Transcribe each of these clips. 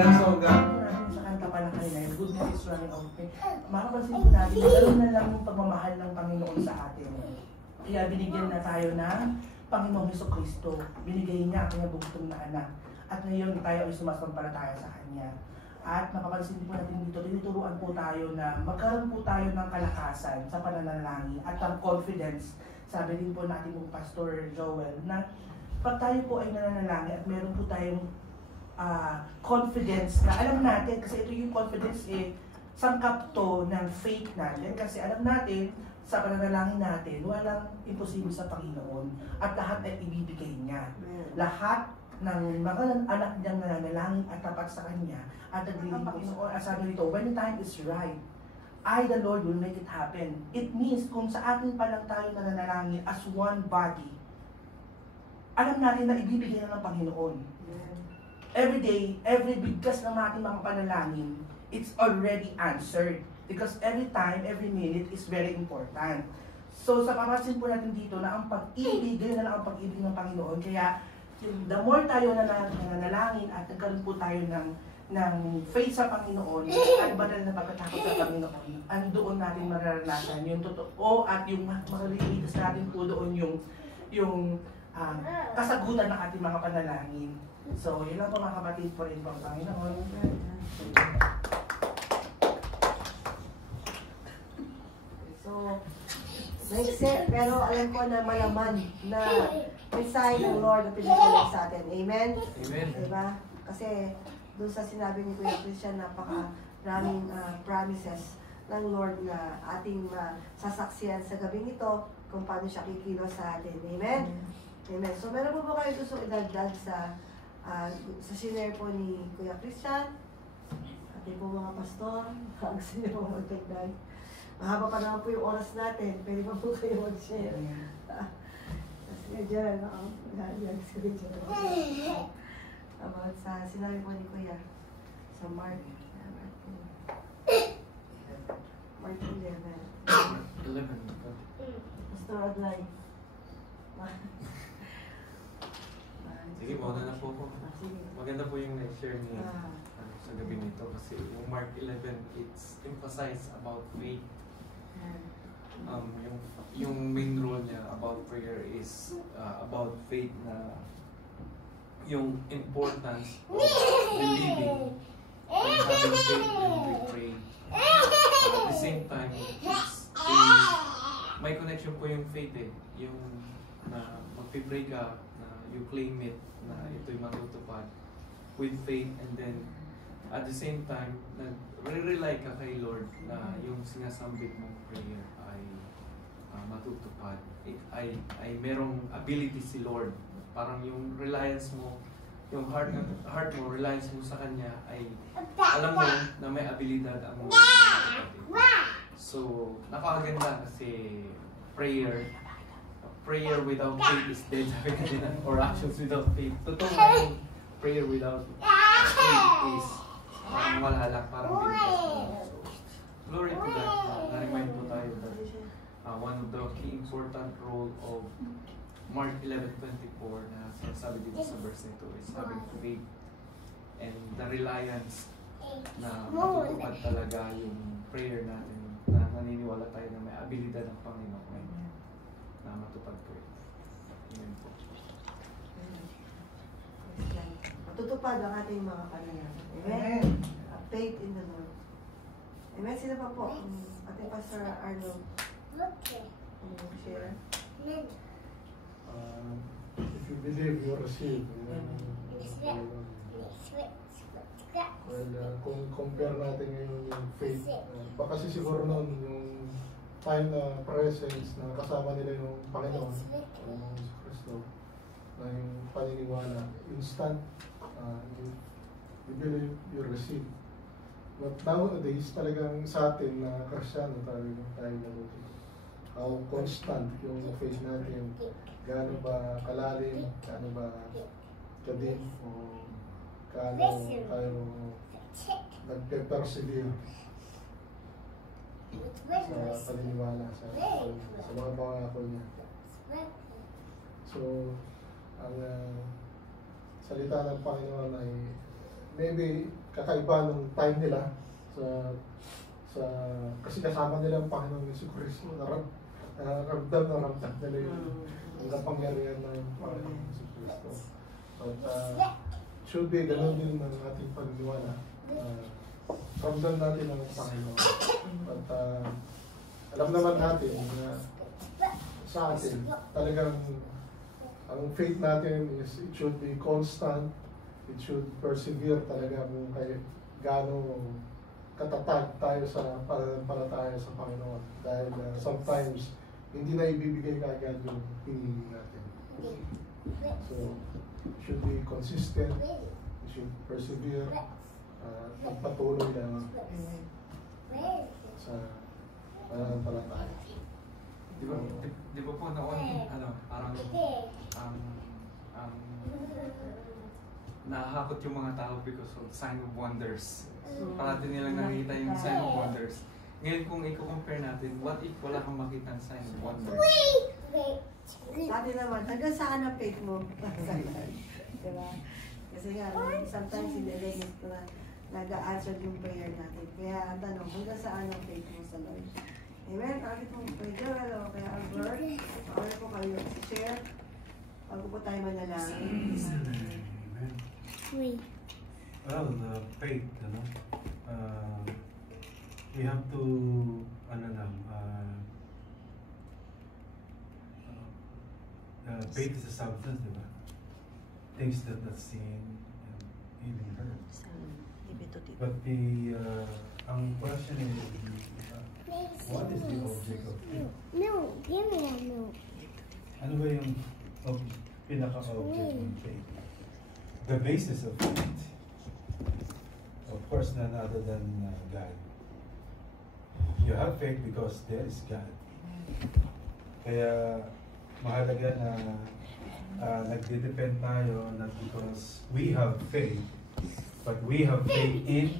Lansoga. Sa kanta pa na kanina, yung goodness is running out. Makapansin po natin, gano'n na lang yung pagmamahal ng Panginoon sa atin. Kaya binigyan na tayo ng Panginoong Hesukristo. Binigay niya ang kanyang bugtong na anak. At ngayon tayo ay sumasampalataya sa Kanya. At mapapansin po natin dito, tinuturuan po tayo na magkaroon po tayo ng kalakasan sa pananalangin at ang confidence. Sabi din po natin po Pastor Joel na pag tayo po ay nananalangin at meron po tayong confidence na alam natin, kasi ito yung confidence sangkap to ng faith natin. Kasi alam natin, sa pananalangin natin, walang imposible sa Panginoon at lahat ay ibibigay niya. Lahat ng mga anak niyang nananalangin at tapat sa Kanya at naglilingkod ang Panginoon. At sabi nito, when the time is right, I, the Lord, will make it happen. It means kung sa atin pa lang tayo nananalangin as one body, alam natin na ibibigay na ng Panginoon. Every day, every bigkas ng ating mga panalangin, it's already answered. Because every time, every minute is very important. So sa papansin po natin dito na ang pag-ibig, ganyan na lang ang pag-ibig ng Panginoon. Kaya the more tayo na nananalangin at nagkaroon po tayo ng faith sa Panginoon at banal na pagkatakot sa Panginoon, ang doon natin mararanasan yung totoo at yung makaliligtas natin po doon yung kasagutan ng ating mga panalangin. So, yun lang po mga kapatid po rin po ang Panginoon. So, naisip, pero alam ko na malaman na mensahe ng Lord na pinagkulang sa atin. Amen? Amen. Diba? Kasi doon sa sinabi ni Kuya Christian, napaka-raming promises ng Lord na ating sasaksiyan sa gabing ito kung paano siya kikilos sa atin. Amen? Amen. So, meron po ba kayo gusto idagdag sa sinare po ni Kuya Christian? Ating po mga pastor, ang sinare po magdagdag. Mahaba pa naman po yung oras natin. Pwede pa po kayo mag-share. Kasi dyan, about sa sinabi po ni Kuya sa Mark 11. Pastor Adlai. Sige, mauna na po ko. Maganda po yung na-share niya sa gabi nito kasi yung Mark 11, it's emphasized about faith. Yung main role niya about prayer is about faith na yung importance of believing and having faith when we pray. At the same time, may connection po yung faith yung na magpipray ka, na you claim it, na ito'y matutupad with faith, and then at the same time, nag-rely ka kay Lord na yung sinasambit mong prayer ay matutupad. Ay merong ability si Lord. Parang yung reliance mo, yung heart mo, reliance mo sa Kanya ay alam mo na may abilidad ang mga matutupad. So, napakaganda kasi prayer without faith is dead, sabi kanina, or actions without faith. Totoo na yung prayer without faith is wala lang, parang bilis. So, glory to God. Na-remind po tayo that one of the key important role of Mark 11:24 na sinasabi dito sa verse nito is having faith and the reliance na matutupad talaga yung prayer natin, na naniniwala tayo na may abilidad ng Panginoon na matupad po ito. Amen po. Matutupad ang ating mga panalangin. Amen? Faith in the Lord. Amen? Sino pa po? Ating Pastor Arnold. Share. If you believe, you receive. Well, kung compare natin yung faith, baka kasi siguro noon yung time na presence na kasama nila yung Panginoon, yung Kristo, na yung paniniwala, instant, you believe, you receive. But nowadays, talagang sa atin na Kristiyano tayo nalutin. How constant yung faith natin, gaano ba kalalim, gaano ba kadin, o gaano tayo nagpe-persevere sa paniniwala sa mga pangako niya. So, ang salita ng Panginoon ay maybe kakaiba ng time nila sa kasi kasama nila ang Panginoong Jesucristo. Ramdam na ramdam nila yung kapangyarihan ng Panginoong Jesucristo. At should be ganun din ang ating paniniwala. Ramdam natin ang Panginoon. At alam naman natin na sa atin talagang ang faith natin is it should be constant, it should persevere talaga kung gaano katatag tayo sa pananampalataya sa Panginoon. Dahil sometimes hindi na ibibigay kaagad yung hinihingi natin. So, it should be consistent, it should persevere, magpatuloy lang sa pananampalataya. Di ba po noon, parang nahahakot yung mga tao because of sign of wonders. Parati nilang nakikita yung sign of wonders. Ngayon kung i-compare natin, what if wala kang makita ng sign of wonders? Sabi naman, hanggang saan ang faith mo? Diba? Kasi nga, sometimes hindi rin nag-a-answer yung prayer natin. Kaya ang tanong, hanggang saan ang faith mo sa Lord? Amen. Bakit mo kay Joel o kay Albert? Pakawin po kayo share. Bago po tayo manalangin. Amen. Well, the faith, we have to, faith is a substance, diba? Things that not seen and even heard. But ang question is, what is the object of faith? No, give me that milk. Ano ba yung pinaka-object ng faith? The basis of faith, of course, none other than God. You have faith because there is God. Kaya mahalaga na nagde-depend tayo not because we have faith, but we have faith in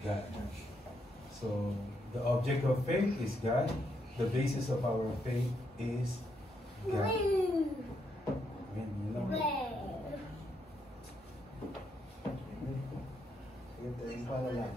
God. So, the object of faith is God. The basis of our faith is God. Amen. You know? Yung pangalan.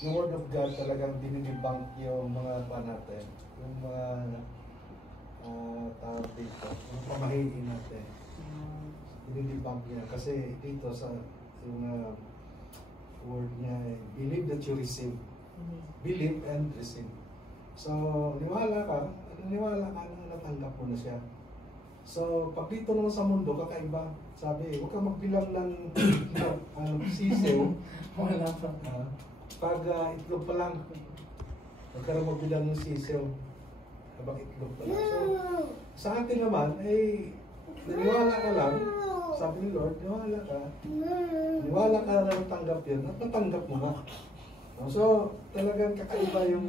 Yung Word of God talagang dinidebunk yung mga natin, yung mga tawag dito, yung pamahiin natin. Dinidebunk niya kasi dito sa yung word niya, believe that you receive. Believe and receive. So, niwala ka na natanggap mo na siya. So, pag dito naman sa mundo, kakaiba. Sabi, huwag kang magbilang ng sisiw. Pag itlog pa lang, huwag ka rin magbilang ng sisiw. Habang itlog pa lang. So, sa atin naman, ay naniwala ka lang. Sabi ni Lord, niwala ka na natanggap yun at natanggap mo na. So, talagang kakaiba yung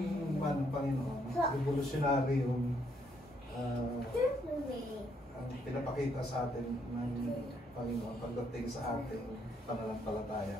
Panginoon. Revolutionary yung ang pinapakita sa atin ng Panginoon pagdating sa ating pananampalataya.